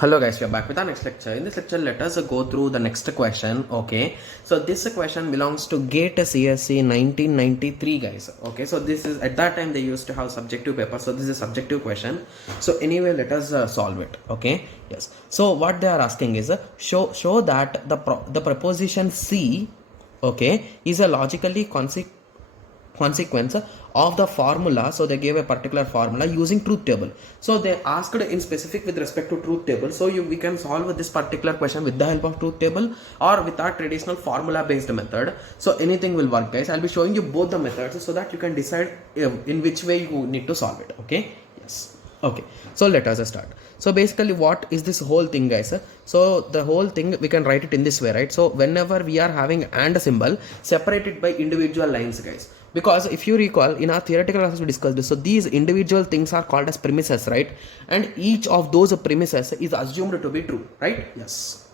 Hello guys, we are back with our next lecture. In this lecture, let us go through the next question. Okay, so this question belongs to GATE CSC 1993, guys. Okay, so this is at that time they used to have subjective paper, so this is a subjective question. So anyway, let us solve it. Okay, yes. So what they are asking is show that the proposition C, okay, is a logically consequence of the formula. So they gave a particular formula using truth table. So they asked in specific with respect to truth table. So we can solve this particular question with the help of truth table or with our traditional formula based method. So anything will work, guys. I'll be showing you both the methods so that you can decide in which way you need to solve it. Okay, yes. Okay, so let us start. So basically what is this whole thing, guys? So the whole thing we can write it in this way, right? So whenever we are having and symbol, separate it by individual lines, guys, because if you recall in our theoretical classes we discussed this. So these individual things are called as premises, right? And each of those premises is assumed to be true, right? Yes.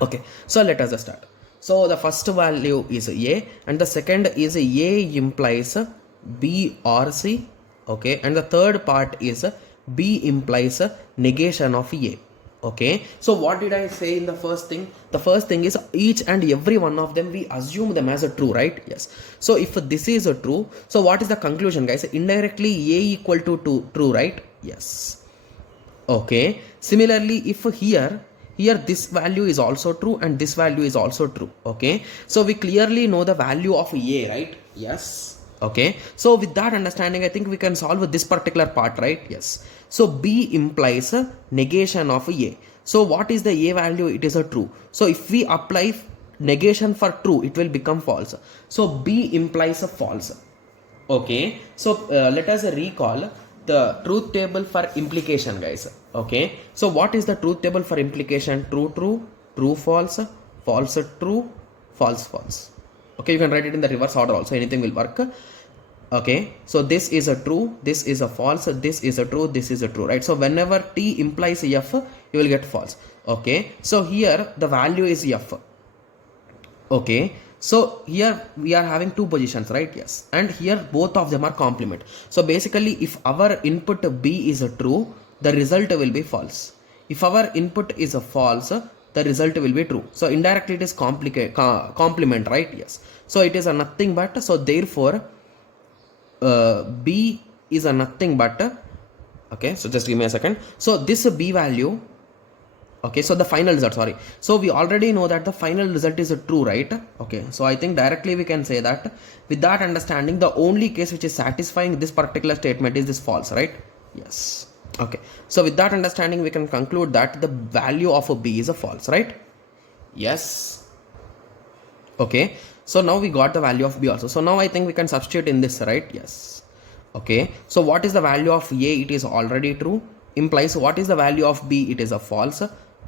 Okay, so let us start. So the first value is A and the second is A implies B or C. Okay, and the third part is B implies negation of A. Okay, so what did I say in the first thing? The first thing is each and every one of them we assume them as a true, right? Yes. So if this is a true, so what is the conclusion, guys? Indirectly A equal to true, right? Yes. Okay, similarly if here this value is also true and this value is also true. Okay, so we clearly know the value of A, right? Yes. Okay, so with that understanding I think we can solve this particular part, right? Yes. So B implies a negation of A. So what is the A value? It is a true. So if we apply negation for true, it will become false. So B implies a false. Okay, so let us recall the truth table for implication, guys. Okay, so what is the truth table for implication? True true, true false, false true, false false. Okay, you can write it in the reverse order also, anything will work. Okay, so this is a true, this is a false, this is a true, this is a true, right? So whenever T implies F, you will get false. Okay, so here the value is F. Okay, so here we are having two positions, right? Yes, and here both of them are complement. So basically if our input B is a true, the result will be false. If our input is a false, the result will be true. So indirectly it is complement, right? Yes, so it is a nothing but, so therefore B is a nothing but, okay, so just give me a second. So this B value, okay, so the final result, sorry, so we already know that the final result is a true, right? Okay, so I think directly we can say that with that understanding the only case which is satisfying this particular statement is this false, right? Yes. Okay, so with that understanding we can conclude that the value of a B is a false, right? Yes. Okay, so now we got the value of B also. So now I think we can substitute in this, right? Yes. Okay, so what is the value of A? It is already true. Implies what is the value of B? It is a false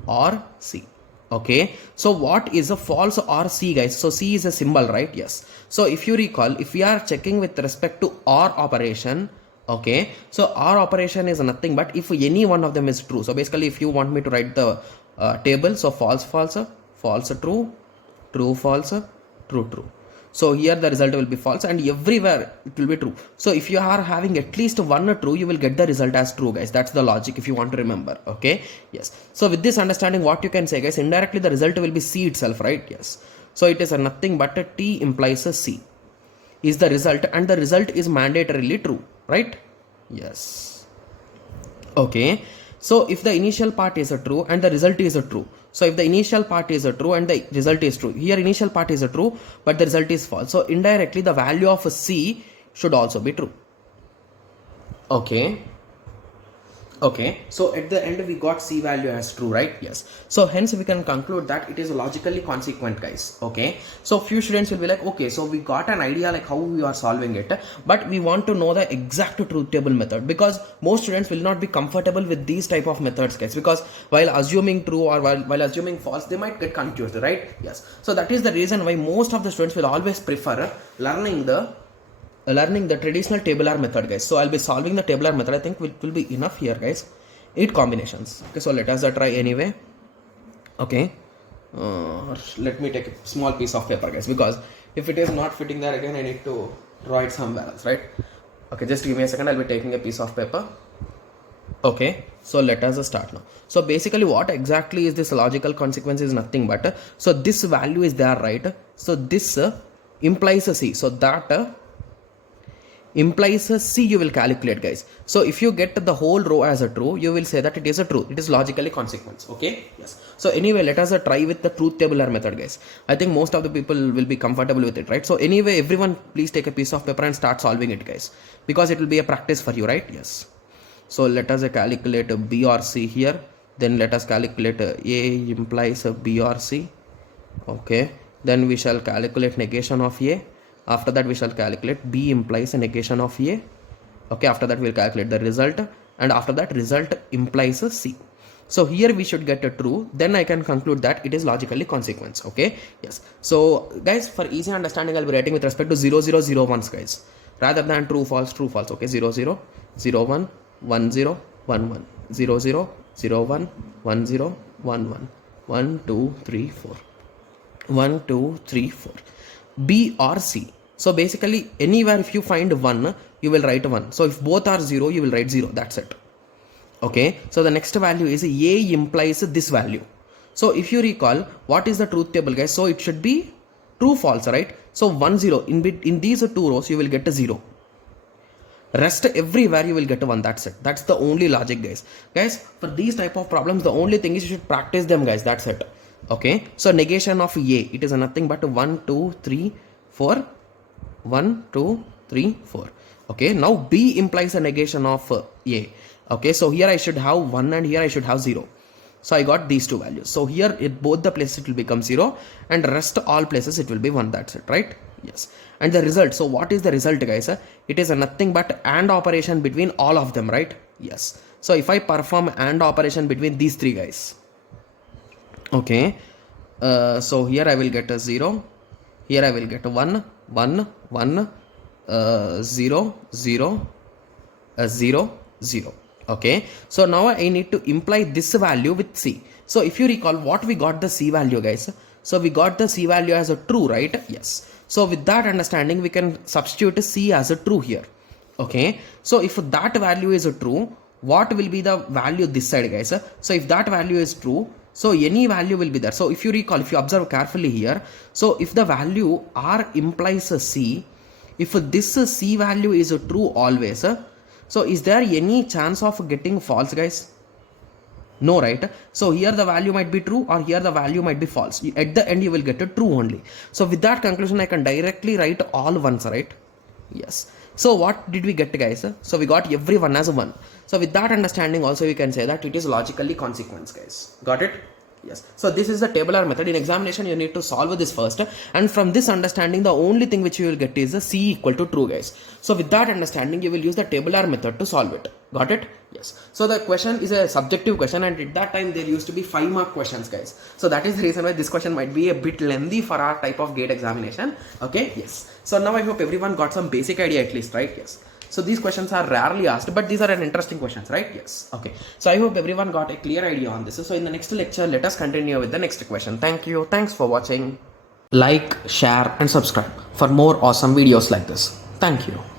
or C. Okay, so what is a false or C, guys? So C is a symbol, right? Yes. So if you recall, if we are checking with respect to OR operation, okay, so OR operation is nothing but if any one of them is true. So basically if you want me to write the table, so false false, false true, true false, true true. So here the result will be false and everywhere it will be true. So if you are having at least one true, you will get the result as true, guys. That's the logic if you want to remember. Okay, yes. So with this understanding, what you can say, guys, indirectly the result will be C itself, right? Yes. So it is a nothing but a T implies a C is the result and the result is mandatorily true, right? Yes. Okay, so if the initial part is a true and the result is a true, so if the initial part is a true and the result is true, here initial part is a true but the result is false, so indirectly the value of a C should also be true. Okay, okay, so at the end we got C value as true, right? Yes. So hence we can conclude that it is logically consequent, guys. Okay, so few students will be like, okay, so we got an idea like how we are solving it, but we want to know the exact truth table method, because most students will not be comfortable with these type of methods, guys, because while assuming true or while assuming false they might get confused, right? Yes. So that is the reason why most of the students will always prefer learning the traditional tabular method, guys. So I'll be solving the tabular method. I think will be enough here, guys. 8 combinations. Okay, so let us try anyway. Okay, let me take a small piece of paper, guys, because if it is not fitting there again I need to draw it somewhere else, right? Okay, just give me a second. I'll be taking a piece of paper. Okay, so let us start now. So basically what exactly is this logical consequence is nothing but so this value is there, right? So this implies a C, so that implies a C you will calculate, guys. So if you get the whole row as a true, you will say that it is a true, it is logically consequence. Okay, yes. So anyway, let us try with the truth tabular method, guys. I think most of the people will be comfortable with it, right? So anyway, everyone please take a piece of paper and start solving it, guys, because it will be a practice for you, right? Yes. So let us calculate B or C here. Then let us calculate A implies B or C. Okay. Then we shall calculate negation of A. After that we shall calculate B implies a negation of A. Okay. After that we will calculate the result. And after that result implies a C. So here we should get a true. Then I can conclude that it is logically consequence. Okay. Yes. So guys, for easy understanding, I'll be writing with respect to 0, 0, 0, 1s, guys. Rather than true, false, true, false. Okay. 0, 0, 0, 1. 1 0 1 1 0 0 0 1 1 0 1 1 1 2 3 4 1 2 3 4 B or C. So basically anywhere if you find 1 you will write 1. So if both are 0 you will write 0. That's it. Okay. So the next value is A implies this value. So if you recall what is the truth table, guys, so it should be true false, right? So 1 0 in these two rows you will get a 0. Rest everywhere you will get a 1. That's it. That's the only logic, guys. For these type of problems the only thing is you should practice them, guys. That's it. Okay. So negation of A, it is nothing but 1 2 3 4 1 2 3 4. Okay. Now B implies a negation of A. Okay. So here I should have 1 and here I should have 0. So I got these two values. So here at both the places it will become 0 and rest all places it will be 1. That's it, right? Yes. And the result, so what is the result, guys? It is nothing but AND operation between all of them, right? Yes. So if I perform AND operation between these three guys, okay, so here I will get a 0, here I will get a 1 1 1 0 0 0 0. Okay, so now I need to imply this value with C. So if you recall what we got the C value, guys, so we got the C value as a true, right? Yes. So with that understanding we can substitute C as a true here. Okay, so if that value is a true, what will be the value this side, guys? So if that value is true, so any value will be there. So if you recall, if you observe carefully here, so if the value R implies a C, if this C value is a true always, so is there any chance of getting false, guys? No, right? So here the value might be true or here the value might be false. At the end you will get a true only. So with that conclusion I can directly write all ones, right? Yes. So what did we get, guys? So we got every one as a 1. So with that understanding also we can say that it is logically consequence, guys. Got it? Yes. So this is the tabular method. In examination you need to solve this first, and from this understanding the only thing which you will get is a C equal to true, guys. So with that understanding you will use the tabular method to solve it. Got it? Yes. So the question is a subjective question, and at that time there used to be 5-mark questions, guys. So that is the reason why this question might be a bit lengthy for our type of GATE examination. Okay. Yes. So now I hope everyone got some basic idea at least, right? Yes. So these questions are rarely asked, but these are an interesting questions, right? Yes. Okay. So I hope everyone got a clear idea on this. So in the next lecture, let us continue with the next question. Thank you. Thanks for watching. Like, share and subscribe for more awesome videos like this. Thank you.